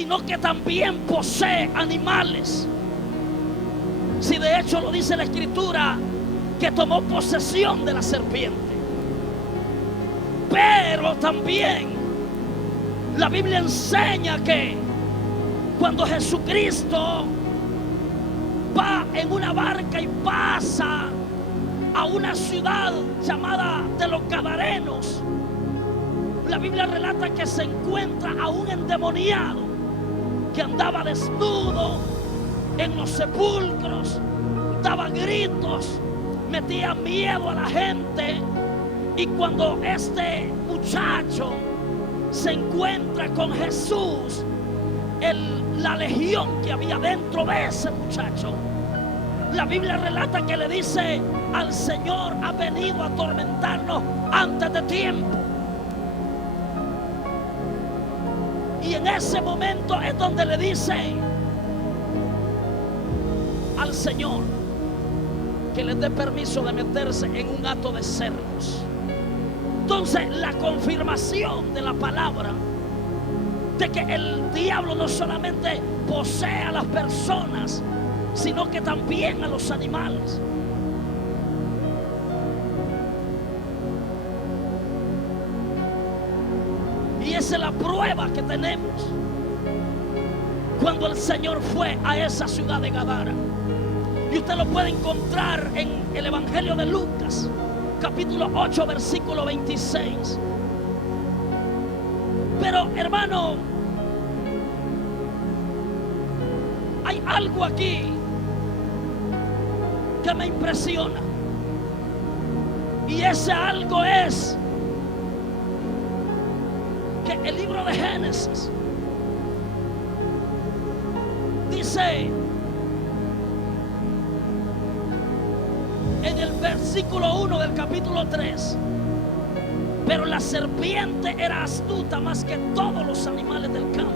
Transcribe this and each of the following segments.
sino que también posee animales. Si de hecho lo dice la Escritura, que tomó posesión de la serpiente. Pero también la Biblia enseña que cuando Jesucristo va en una barca y pasa a una ciudad llamada de los Gadarenos, la Biblia relata que se encuentra a un endemoniado que andaba desnudo en los sepulcros, daba gritos, metía miedo a la gente. Y cuando este muchacho se encuentra con Jesús, la legión que había dentro de ese muchacho, la Biblia relata que le dice al Señor: ha venido a atormentarnos antes de tiempo. Y en ese momento es donde le dice al Señor que les dé permiso de meterse en un hato de cerdos. Entonces, la confirmación de la palabra de que el diablo no solamente posee a las personas, sino que también a los animales. Y esa es la prueba que tenemos cuando el Señor fue a esa ciudad de Gadara. Y usted lo puede encontrar en el Evangelio de Lucas, capítulo 8, versículo 26. Pero, hermano, hay algo aquí que me impresiona. Y ese algo es que el libro de Génesis dice en el versículo 1 del capítulo 3: pero la serpiente era astuta más que todos los animales del campo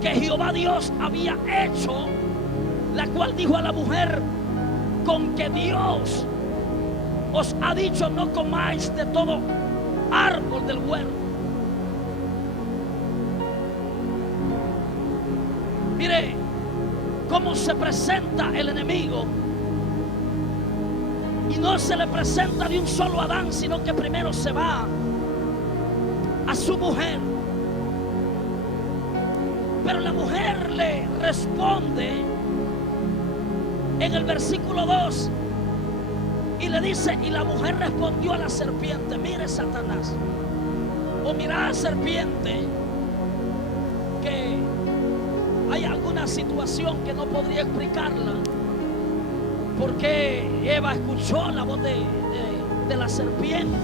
que Jehová Dios había hecho, la cual dijo a la mujer: con que Dios os ha dicho, no comáis de todo árbol del huerto. Mire cómo se presenta el enemigo. Y no se le presenta de un solo Adán, sino que primero se va a su mujer. Pero la mujer le responde en el versículo 2 y le dice: y la mujer respondió a la serpiente: mire, Satanás, o mira, serpiente, que hay alguna situación que no podría explicarla, porque Eva escuchó la voz de la serpiente.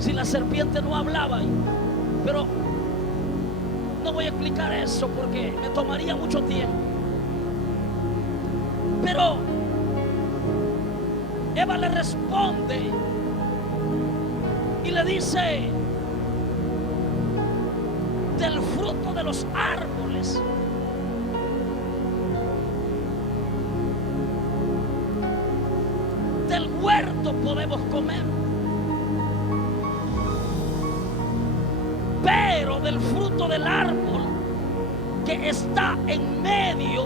Si la serpiente no hablaba, pero no voy a explicar eso porque me tomaría mucho tiempo. Pero Eva le responde y le dice: del fruto de los árboles del huerto podemos comer, pero del fruto del árbol que está en medio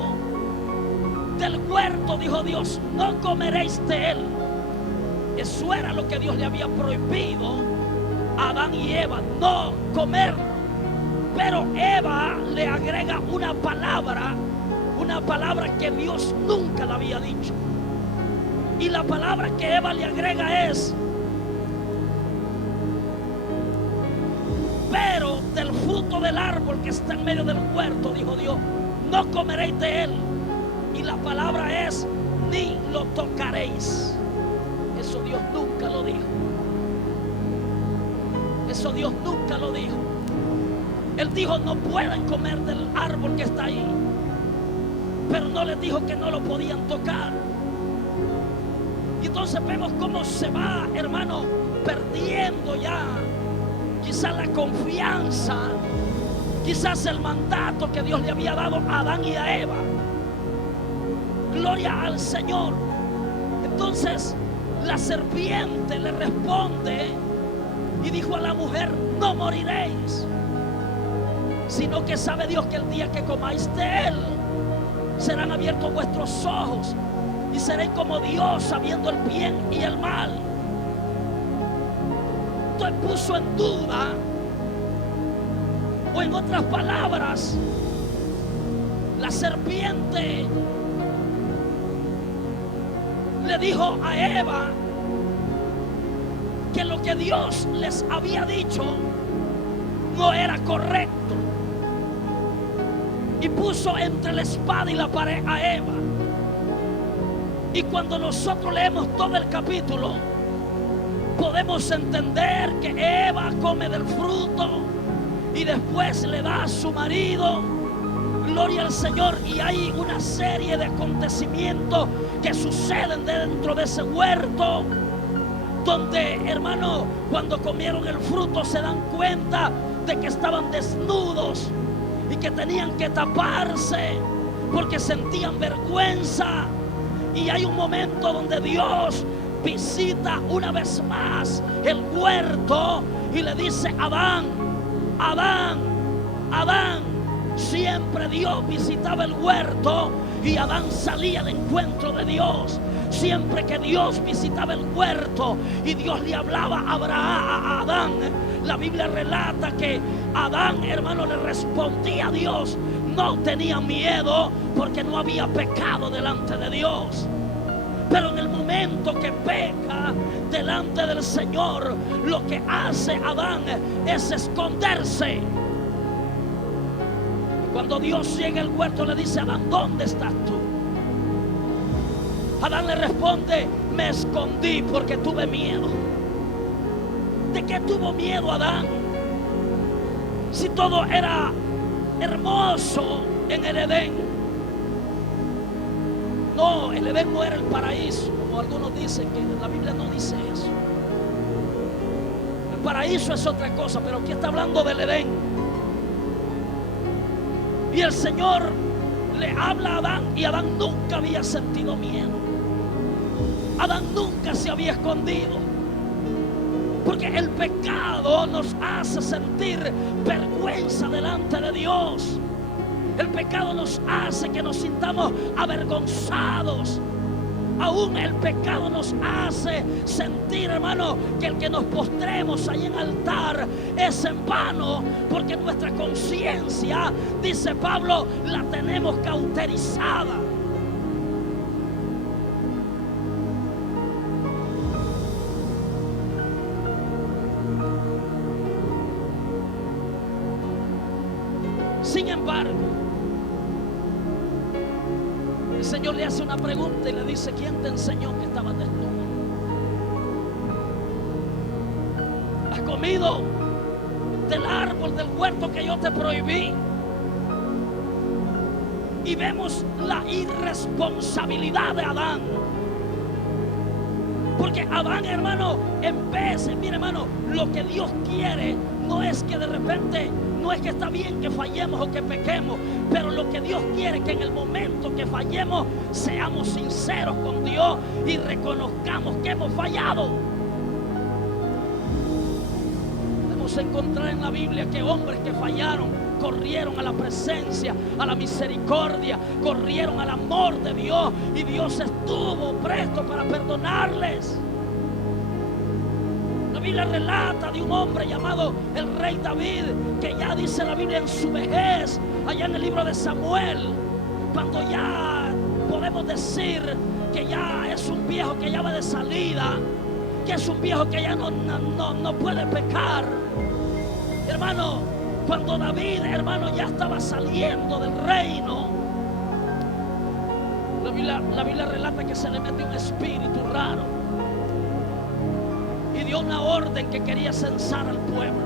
del huerto, dijo Dios, no comeréis de él. Eso era lo que Dios le había prohibido a Adán y Eva, no comerlo. Pero Eva le agrega una palabra que Dios nunca le había dicho. Y la palabra que Eva le agrega es: pero del fruto del árbol que está en medio del huerto, dijo Dios, no comeréis de él. Y la palabra es: ni lo tocaréis. Eso Dios nunca lo dijo. Eso Dios nunca lo dijo. Él dijo: no pueden comer del árbol que está ahí. Pero no les dijo que no lo podían tocar. Y entonces vemos cómo se va, hermano, perdiendo ya quizás la confianza, quizás el mandato que Dios le había dado a Adán y a Eva. Gloria al Señor. Entonces la serpiente le responde y dijo a la mujer: no moriréis. sino que sabe Dios que el día que comáis de él, serán abiertos vuestros ojos y seréis como Dios, sabiendo el bien y el mal. Entonces puso en duda, o en otras palabras, la serpiente le dijo a Eva que lo que Dios les había dicho no era correcto, y puso entre la espada y la pared a Eva. Y cuando nosotros leemos todo el capítulo, podemos entender que Eva come del fruto y después le da a su marido. Gloria al Señor. Y hay una serie de acontecimientos que suceden dentro de ese huerto, donde, hermano, cuando comieron el fruto se dan cuenta de que estaban desnudos y que tenían que taparse porque sentían vergüenza. Y hay un momento donde Dios visita una vez más el huerto y le dice: Adán, Adán, Adán. Siempre Dios visitaba el huerto y Adán salía al encuentro de Dios. Siempre que Dios visitaba el huerto y Dios le hablaba a Adán, la Biblia relata que Adán, hermano, le respondía a Dios. No tenía miedo porque no había pecado delante de Dios. Pero en el momento que peca delante del Señor, lo que hace Adán es esconderse. Cuando Dios llega al huerto, le dice: Adán, ¿dónde estás tú? Adán le responde: me escondí porque tuve miedo. ¿De qué tuvo miedo Adán? Si todo era hermoso en el Edén. No, el Edén no era el paraíso, como algunos dicen, que la Biblia no dice eso. El paraíso es otra cosa, pero aquí está hablando del Edén. Y el Señor le habla a Adán, y Adán nunca había sentido miedo. Adán nunca se había escondido, porque el pecado nos hace sentir vergüenza delante de Dios. El pecado nos hace que nos sintamos avergonzados. Aún el pecado nos hace sentir, hermano, que el que nos postremos ahí en altar es en vano, porque nuestra conciencia, dice Pablo, la tenemos cauterizada. Sin embargo, el Señor le hace una pregunta y le dice: ¿quién te enseñó que estabas desnudo? ¿Has comido del árbol del huerto que yo te prohibí? Y vemos la irresponsabilidad de Adán. Porque Adán, hermano, en vez, mire, hermano, lo que Dios quiere no es que de repente, no es que está bien que fallemos o que pequemos, pero lo que Dios quiere es que en el momento que fallemos seamos sinceros con Dios y reconozcamos que hemos fallado. Podemos encontrar en la Biblia que hombres que fallaron corrieron a la presencia, a la misericordia, corrieron al amor de Dios, y Dios estuvo presto para perdonarles. La Biblia relata de un hombre llamado el rey David, que ya dice la Biblia en su vejez, allá en el libro de Samuel, cuando ya podemos decir que ya es un viejo que ya va de salida, que es un viejo que ya no puede pecar. Hermano, cuando David, hermano, ya estaba saliendo del reino, la Biblia relata que se le metió un espíritu raro y dio una orden que quería censar al pueblo.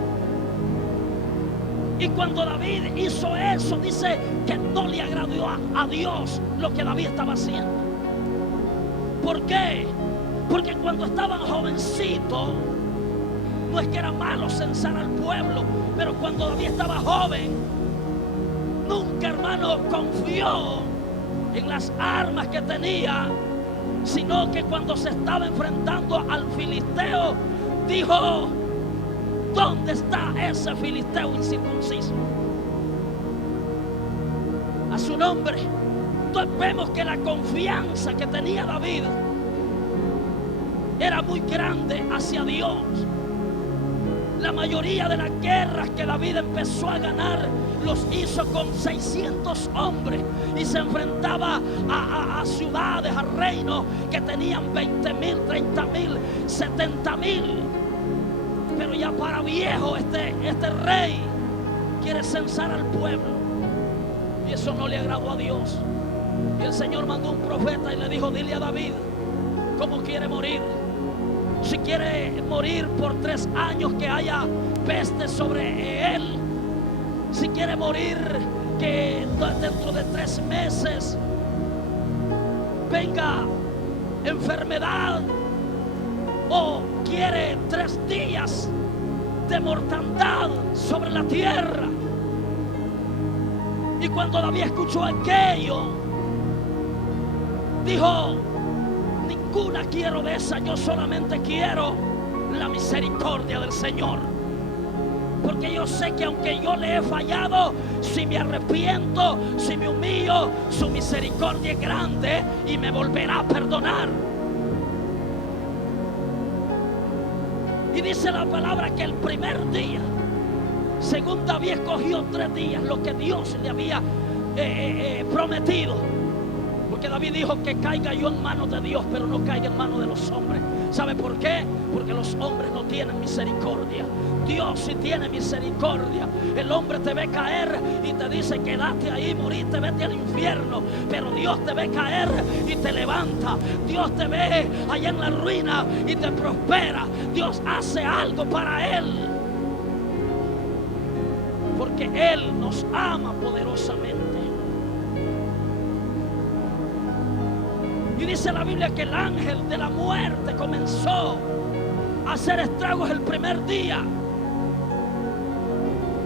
Y cuando David hizo eso, dice que no le agradó a Dios lo que David estaba haciendo. ¿Por qué? Porque cuando estaban jovencitos, no es que era malo censar al pueblo, pero cuando David estaba joven, nunca, hermano, confió en las armas que tenía, sino que cuando se estaba enfrentando al filisteo, dijo: ¿dónde está ese filisteo incircunciso? A su nombre. Entonces vemos que la confianza que tenía David era muy grande hacia Dios. La mayoría de las guerras que David empezó a ganar los hizo con 600 hombres y se enfrentaba a ciudades, a reinos que tenían 20,000, 30,000, 70,000. Pero ya para viejo este rey quiere censar al pueblo y eso no le agradó a Dios. Y el Señor mandó un profeta y le dijo: dile a David cómo quiere morir. Si quiere morir por 3 años, que haya peste sobre él. Si quiere morir, que dentro de 3 meses venga enfermedad. O quiere 3 días de mortandad sobre la tierra. Y cuando David escuchó aquello, dijo: ninguna quiero de esa, yo solamente quiero la misericordia del Señor. Porque yo sé que aunque yo le he fallado, si me arrepiento, si me humillo, su misericordia es grande y me volverá a perdonar. Y dice la palabra que el primer día, según David escogió 3 días, lo que Dios le había prometido. Porque David dijo que caiga yo en manos de Dios, pero no caiga en manos de los hombres. ¿Sabe por qué? Porque los hombres no tienen misericordia. Dios sí tiene misericordia. El hombre te ve caer y te dice: quédate ahí, morite, vete al infierno. Pero Dios te ve caer y te levanta. Dios te ve allá en la ruina y te prospera. Dios hace algo para él, porque Él nos ama poderosamente. Y dice la Biblia que el ángel de la muerte comenzó a hacer estragos el primer día.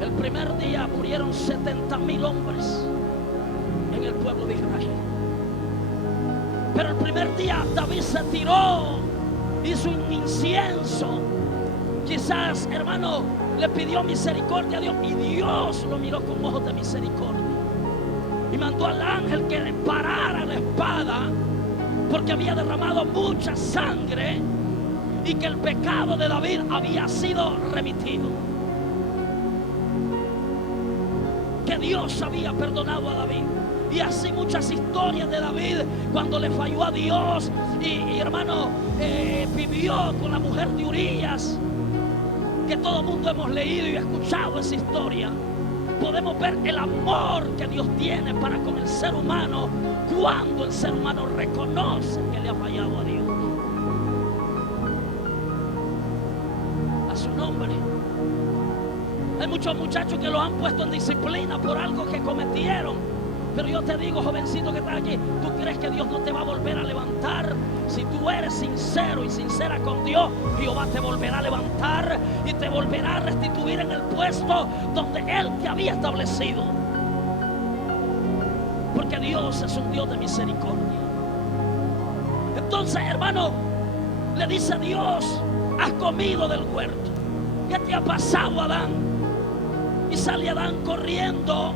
El primer día murieron 70,000 hombres en el pueblo de Israel. Pero el primer día David se tiró, hizo un incienso. Quizás, hermano, le pidió misericordia a Dios y Dios lo miró con ojos de misericordia. Y mandó al ángel que le parara la espada, porque había derramado mucha sangre y que el pecado de David había sido remitido. Que Dios había perdonado a David. Y así muchas historias de David cuando le falló a Dios y hermano, vivió con la mujer de Urías, que todo el mundo hemos leído y escuchado esa historia. Podemos ver el amor que Dios tiene para con el ser humano cuando el ser humano reconoce que le ha fallado a Dios. A su nombre. Hay muchos muchachos que lo han puesto en disciplina por algo que cometieron. Pero yo te digo, jovencito que estás aquí, ¿tú crees que Dios no te va a volver a levantar? Si tú eres sincero y sincera con Dios, Jehová te volverá a levantar y te volverá a restituir en el puesto donde Él te había establecido. Porque Dios es un Dios de misericordia. Entonces, hermano, le dice Dios: has comido del huerto. ¿Qué te ha pasado, Adán? Y sale Adán corriendo.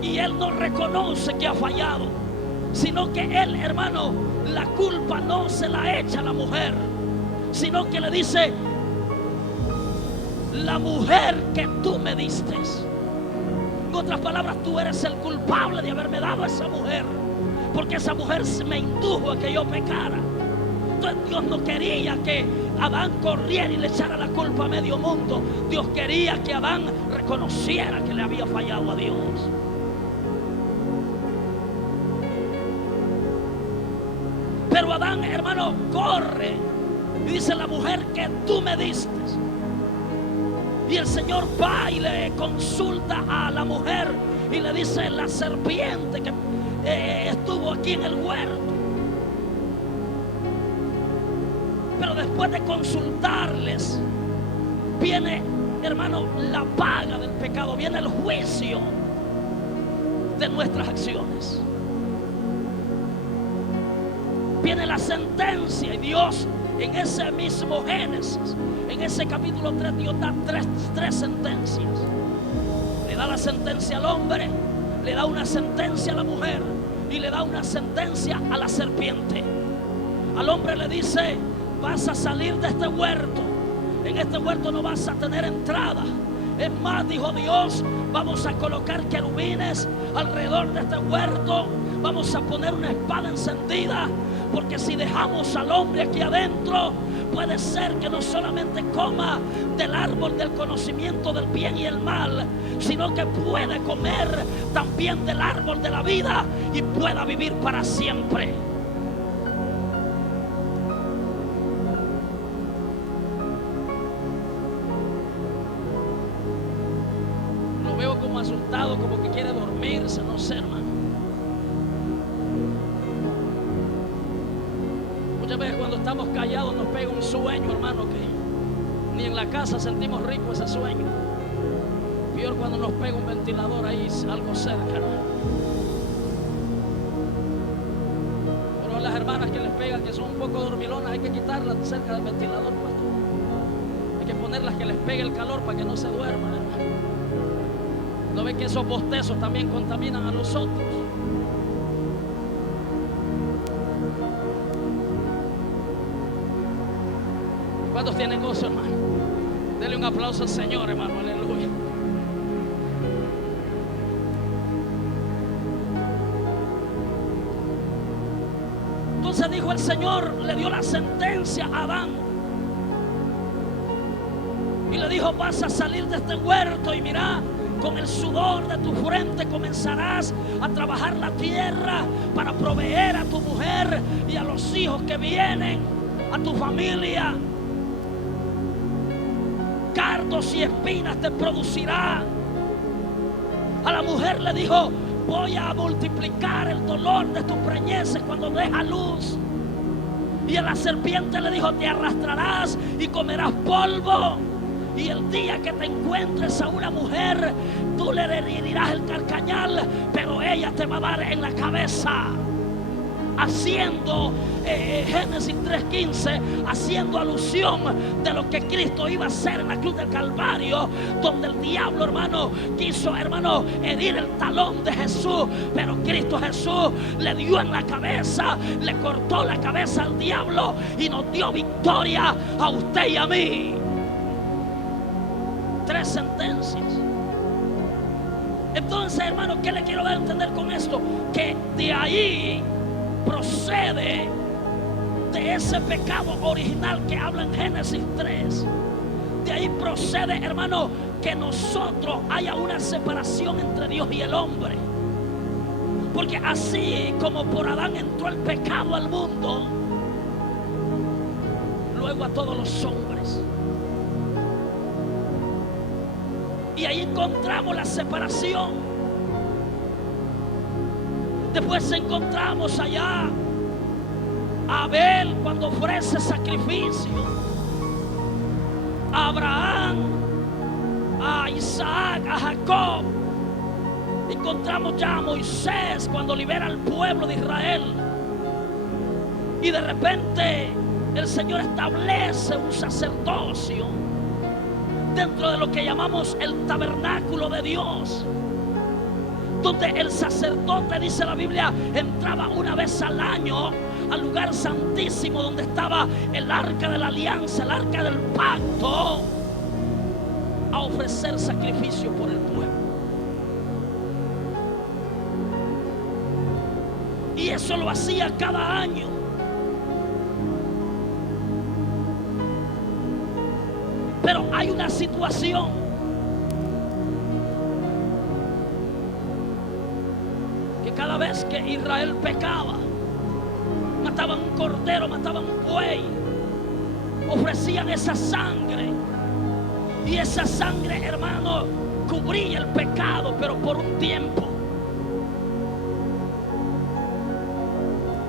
Y él no reconoce que ha fallado, sino que él, hermano, la culpa no se la echa a la mujer, sino que le dice: la mujer que tú me diste. En otras palabras, tú eres el culpable de haberme dado a esa mujer, porque esa mujer me indujo a que yo pecara. Entonces Dios no quería que Adán corriera y le echara la culpa a medio mundo. Dios quería que Adán reconociera que le había fallado a Dios. Pero Adán, hermano, corre y dice: la mujer que tú me diste. Y el Señor va y le consulta a la mujer y le dice: la serpiente que estuvo aquí en el huerto. Pero después de consultarles, viene, hermano, la paga del pecado, viene el juicio de nuestras acciones. Viene la sentencia y Dios en ese mismo Génesis, en ese capítulo 3, Dios da tres sentencias. Le da la sentencia al hombre, le da una sentencia a la mujer y le da una sentencia a la serpiente. Al hombre le dice: vas a salir de este huerto. En este huerto no vas a tener entrada. Es más, dijo Dios, vamos a colocar querubines alrededor de este huerto. Vamos a poner una espada encendida, porque si dejamos al hombre aquí adentro, puede ser que no solamente coma del árbol del conocimiento del bien y el mal, sino que puede comer también del árbol de la vida y pueda vivir para siempre. Lo veo como asustado, como que quiere dormirse, no sé, hermano. Muchas veces cuando estamos callados nos pega un sueño, hermano, que ni en la casa sentimos rico ese sueño. Peor cuando nos pega un ventilador ahí, algo cerca, ¿no? Pero las hermanas que les pegan, que son un poco dormilonas, hay que quitarlas cerca del ventilador, pastor. Hay que ponerlas que les pegue el calor para que no se duerman, hermano. ¿No ven que esos bostezos también contaminan a los otros? ¿Cuántos tienen gozo, hermano? Denle un aplauso al Señor, hermano, aleluya. Entonces dijo el Señor, le dio la sentencia a Adán y le dijo: vas a salir de este huerto y mira, con el sudor de tu frente comenzarás a trabajar la tierra para proveer a tu mujer y a los hijos que vienen, a tu familia. Cardos y espinas te producirá. A la mujer le dijo: voy a multiplicar el dolor de tus preñeces cuando des a luz. Y a la serpiente le dijo: te arrastrarás y comerás polvo. Y el día que te encuentres a una mujer, tú le herirás el carcañal, pero ella te va a dar en la cabeza. Haciendo Génesis 3:15, haciendo alusión de lo que Cristo iba a hacer en la cruz del Calvario, donde el diablo, hermano, quiso, hermano, herir el talón de Jesús, pero Cristo Jesús le dio en la cabeza, le cortó la cabeza al diablo y nos dio victoria a usted y a mí. 3 sentencias. Entonces, hermano, ¿qué le quiero dar a entender con esto? Que de ahí procede, de ese pecado original que habla en Génesis 3. De ahí procede, hermano, que nosotros haya una separación entre Dios y el hombre. Porque así como por Adán entró el pecado al mundo, luego a todos los hombres. Y ahí encontramos la separación. Después encontramos allá a Abel cuando ofrece sacrificio, a Abraham, a Isaac, a Jacob. Encontramos ya a Moisés cuando libera al pueblo de Israel. Y de repente el Señor establece un sacerdocio dentro de lo que llamamos el tabernáculo de Dios, donde el sacerdote, dice la Biblia, entraba una vez al año al lugar santísimo donde estaba el arca de la alianza, el arca del pacto, a ofrecer sacrificio por el pueblo. Y eso lo hacía cada año. Pero hay una situación. Que cada vez que Israel pecaba, mataban un cordero, mataban un buey, ofrecían esa sangre. Y esa sangre, hermano, cubría el pecado, pero por un tiempo.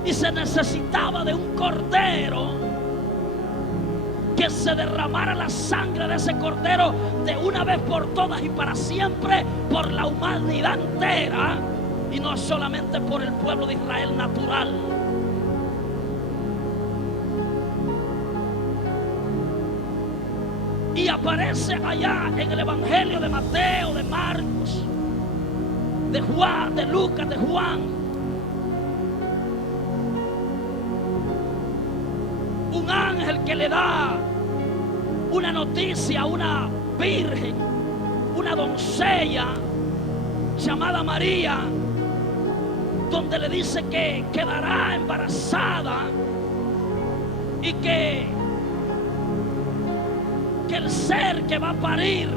Y se necesitaba de un cordero que se derramara la sangre de ese cordero de una vez por todas y para siempre por la humanidad entera, y no solamente por el pueblo de Israel natural. Y aparece allá en el Evangelio de Mateo, de Marcos, de Juan, de Lucas, de Juan. Un ángel que le da una noticia a una virgen, una doncella llamada María, donde le dice que quedará embarazada y que el ser que va a parir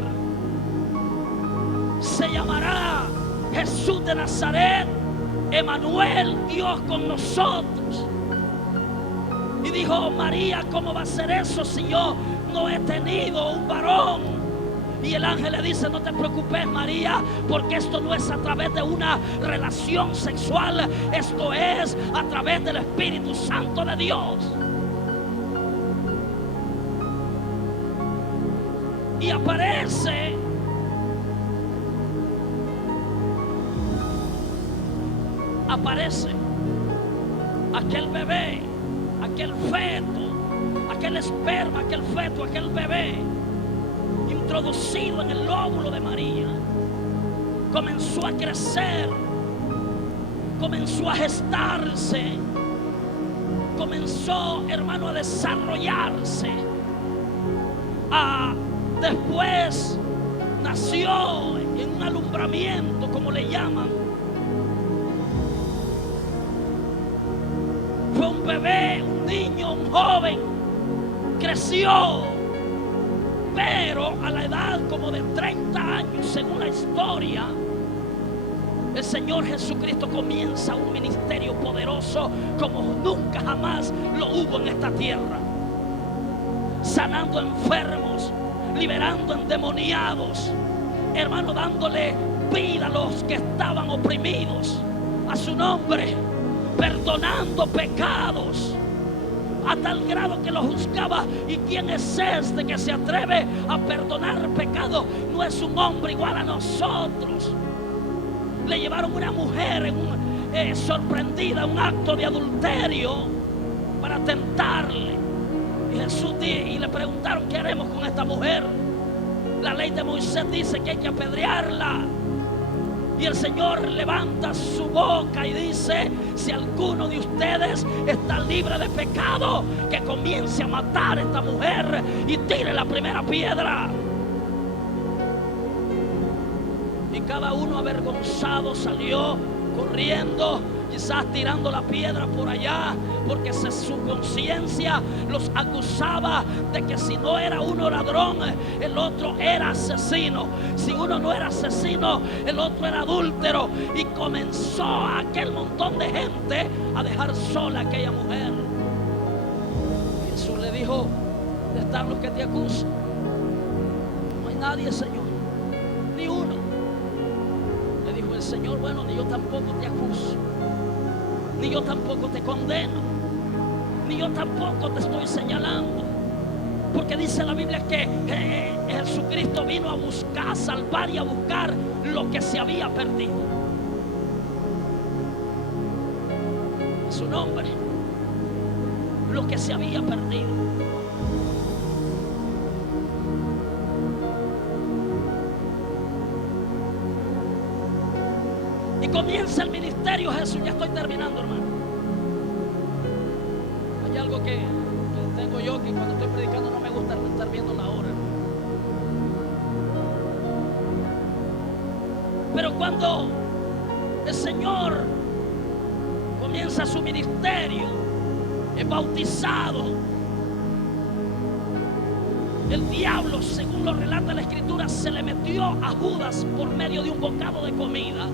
se llamará Jesús de Nazaret, Emmanuel, Dios con nosotros. Y dijo María, ¿cómo va a ser eso si yo no he tenido un varón? Y el ángel le dice, no te preocupes, María, porque esto no es a través de una relación sexual, esto es a través del Espíritu Santo de Dios. Y aparece aquel bebé, aquel feto, aquel esperma, aquel feto, aquel bebé introducido en el óvulo de María. Comenzó a crecer, comenzó a gestarse, comenzó, hermano, a desarrollarse. Después nació en un alumbramiento, como le llaman. Fue un bebé, un niño, un joven. Creció, pero a la edad como de 30 años, según la historia, el Señor Jesucristo comienza un ministerio poderoso como nunca jamás lo hubo en esta tierra. Sanando enfermos, liberando endemoniados, hermano, dándole vida a los que estaban oprimidos a su nombre, perdonando pecados a tal grado que lo juzgaba. ¿Y quién es este que se atreve a perdonar pecados? No es un hombre igual a nosotros. Le llevaron una mujer sorprendida, un acto de adulterio, para tentarle. Y Jesús y le preguntaron, ¿qué haremos con esta mujer? La ley de Moisés dice que hay que apedrearla. Y el Señor levanta su boca y dice, si alguno de ustedes está libre de pecado, que comience a matar a esta mujer y tire la primera piedra. Y cada uno avergonzado salió corriendo, quizás tirando la piedra por allá, porque su conciencia los acusaba de que si no era uno ladrón, el otro era asesino. Si uno no era asesino, el otro era adúltero. Y comenzó aquel montón de gente a dejar sola a aquella mujer. Jesús le dijo, ¿dónde están los que te acusan? No hay nadie, Señor, ni uno. Le dijo el Señor, bueno, ni yo tampoco te acuso, ni yo tampoco te condeno, ni yo tampoco te estoy señalando. Porque dice la Biblia que Jesucristo vino a buscar, a salvar y a buscar lo que se había perdido. En su nombre, lo que se había perdido. Y comienza el ministerio Jesús. Ya estoy terminando, hermano. Hay algo que tengo yo, que cuando estoy predicando no me gusta estar viendo la hora. Pero cuando el Señor comienza su ministerio, es bautizado, el diablo, según lo relata la Escritura, se le metió a Judas por medio de un bocado de comida.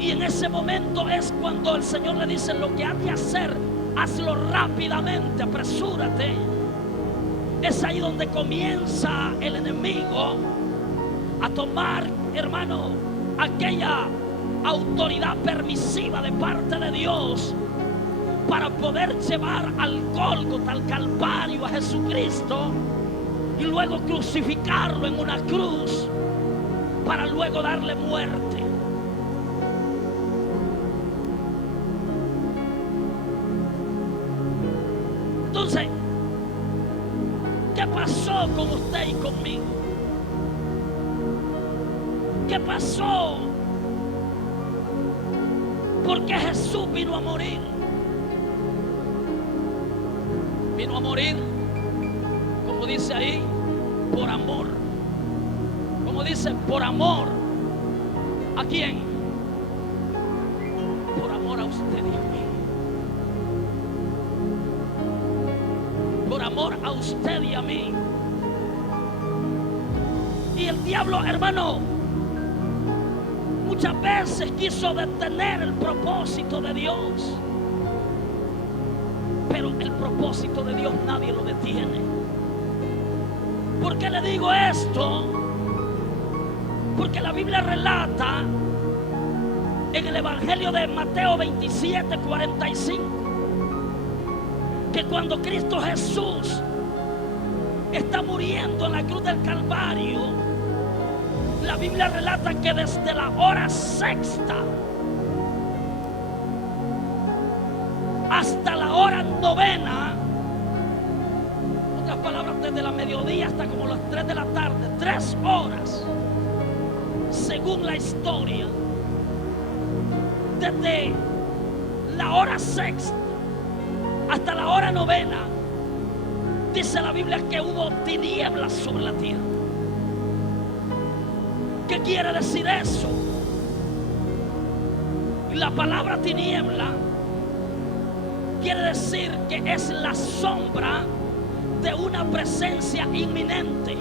Y en ese momento es cuando el Señor le dice, lo que has de hacer, hazlo rápidamente, apresúrate. Es ahí donde comienza el enemigo a tomar, hermano, aquella autoridad permisiva de parte de Dios para poder llevar al Gólgota, al Calvario, a Jesucristo, y luego crucificarlo en una cruz para luego darle muerte. Entonces, ¿qué pasó con usted y conmigo? ¿Qué pasó? Porque Jesús vino a morir. Vino a morir, como dice ahí, por amor. Como dice, por amor. ¿A quién? Por amor a usted y a mí. Por amor a usted y a mí. Y el diablo, hermano, muchas veces quiso detener el propósito de Dios. Pero el propósito de Dios nadie lo detiene. ¿Por qué le digo esto? Porque la Biblia relata en el Evangelio de Mateo 27:45 que cuando Cristo Jesús está muriendo en la cruz del Calvario, la Biblia relata que desde la hora sexta hasta la hora novena, otras palabras, desde la mediodía hasta como las 3 de la tarde, 3 horas, según la historia, desde la hora sexta hasta la hora novena, dice la Biblia que hubo tinieblas sobre la tierra. ¿Qué quiere decir eso? La palabra tiniebla quiere decir que es la sombra de una presencia inminente.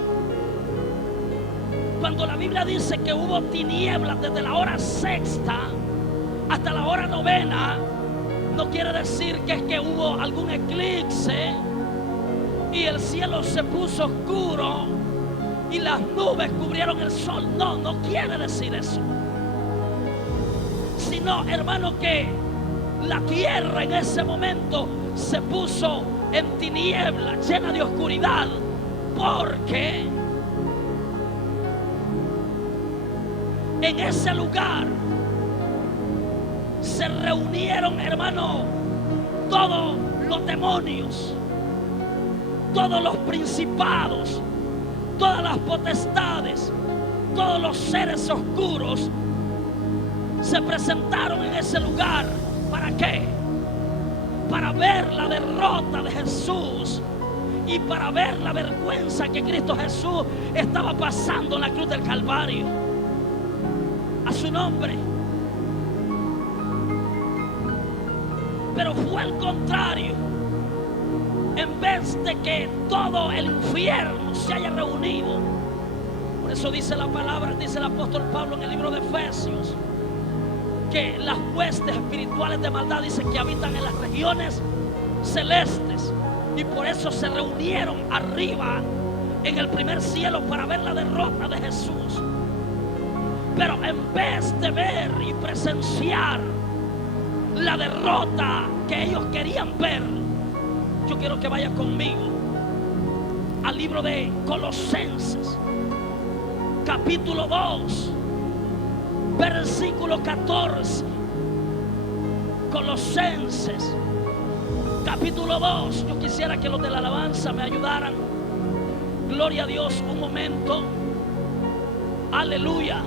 Cuando la Biblia dice que hubo tinieblas desde la hora sexta hasta la hora novena, no quiere decir que es que hubo algún eclipse y el cielo se puso oscuro y las nubes cubrieron el sol. No, no quiere decir eso. Sino, hermano, que la tierra en ese momento se puso en tinieblas, llena de oscuridad, porque en ese lugar se reunieron, hermano, todos los demonios, todos los principados, todas las potestades, todos los seres oscuros se presentaron en ese lugar. ¿Para qué? Para ver la derrota de Jesús y para ver la vergüenza que Cristo Jesús estaba pasando en la cruz del Calvario. A su nombre. Pero fue al contrario. En vez de que todo el infierno se haya reunido. Por eso dice la palabra, dice el apóstol Pablo en el libro de Efesios, que las huestes espirituales de maldad, dice, que habitan en las regiones celestes, y por eso se reunieron arriba en el primer cielo para ver la derrota de Jesús. Pero en vez de ver y presenciar la derrota que ellos querían ver, yo quiero que vaya conmigo al libro de Colosenses, capítulo 2, versículo 14. Colosenses, capítulo 2. Yo quisiera que los de la alabanza me ayudaran. Gloria a Dios, un momento. Aleluya.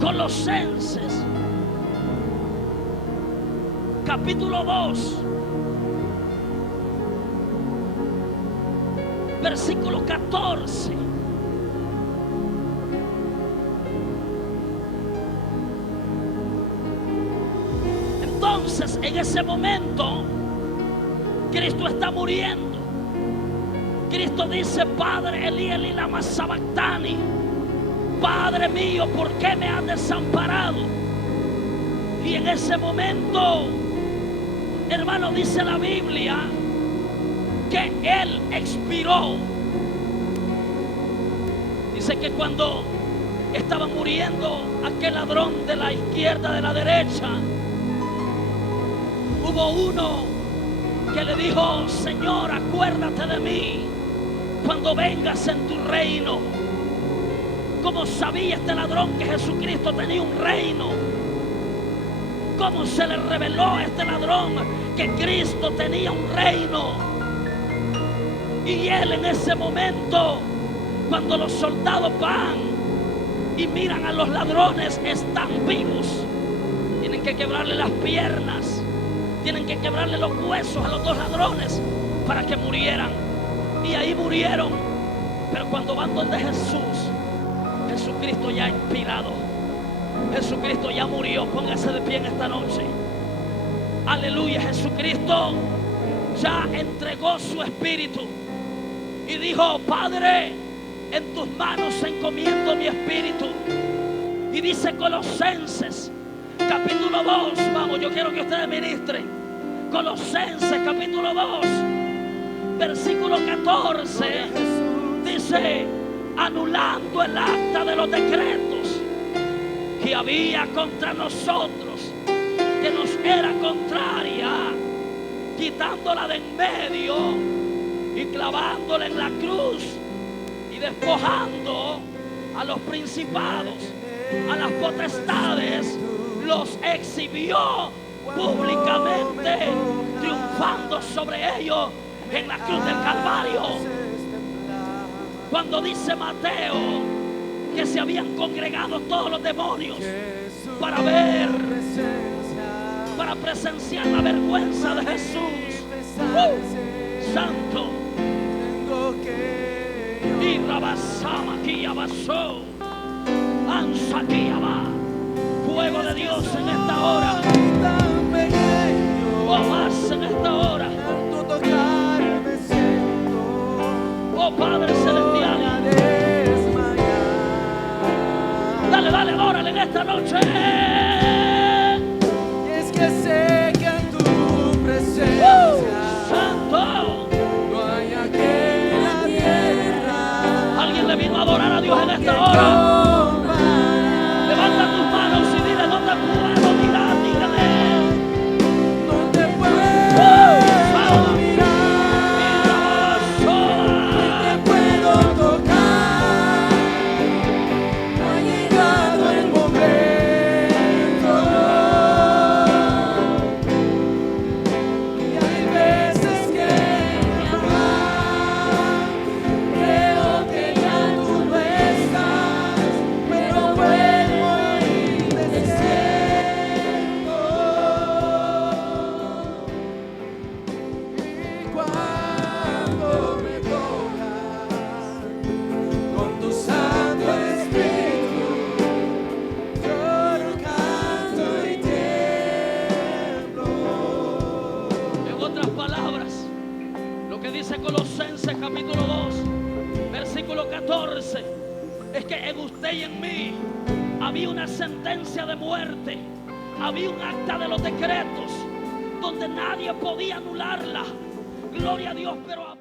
Colosenses, capítulo 2, versículo 14. Entonces, en ese momento, Cristo está muriendo. Cristo dice: Padre, Elí, Elí, lama sabactani. Padre mío, ¿por qué me has desamparado? Y en ese momento, hermano, dice la Biblia que Él expiró. Dice que cuando estaba muriendo aquel ladrón de la izquierda, de la derecha, hubo uno que le dijo: Señor, acuérdate de mí cuando vengas en tu reino. ¿Cómo sabía este ladrón que Jesucristo tenía un reino? ¿Cómo se le reveló a este ladrón que Cristo tenía un reino? Y él en ese momento, cuando los soldados van y miran a los ladrones, están vivos. Tienen que quebrarle las piernas, tienen que quebrarle los huesos a los dos ladrones para que murieran. Y ahí murieron. Pero cuando van donde Jesús, Jesucristo ya ha expirado. Jesucristo ya murió. Póngase de pie en esta noche. Aleluya. Jesucristo ya entregó su espíritu y dijo: Padre, en tus manos encomiendo mi espíritu. Y dice Colosenses capítulo 2, vamos, yo quiero que ustedes ministren. Colosenses capítulo 2, versículo 14, dice: anulando el acta de los decretos que había contra nosotros, que nos era contraria, quitándola de en medio y clavándola en la cruz, y despojando a los principados, a las potestades, los exhibió públicamente, triunfando sobre ellos en la cruz del Calvario. Cuando dice Mateo que se habían congregado todos los demonios para ver, para presenciar la vergüenza de Jesús, santo, y rabasama aquí abasó, ansa aquí abá. Fuego de Dios en esta hora, o más en esta hora, oh Padre Celestial. Dale, dale, órale en esta noche. Es que sé que en tu presencia Santo, no hay aquel en la tierra. alguien le vino a adorar a Dios en esta hora. Levanta tus manos y dile: no te puedo mirar, dígale. No te puedo mirar, no te puedo tocar. No ha llegado el momento. Y hay veces que mi amor, creo que ya tú no estás, pero vuelvo a ir desierto. Y cuando me tocas con tu Santo Espíritu, lloro, canto y tiemblo. En otras palabras, lo que dice Colosenses capítulo 2, versículo 14, es que en usted y en mí había una sentencia de muerte, había un acta de los decretos donde nadie podía anularla. Gloria a Dios, pero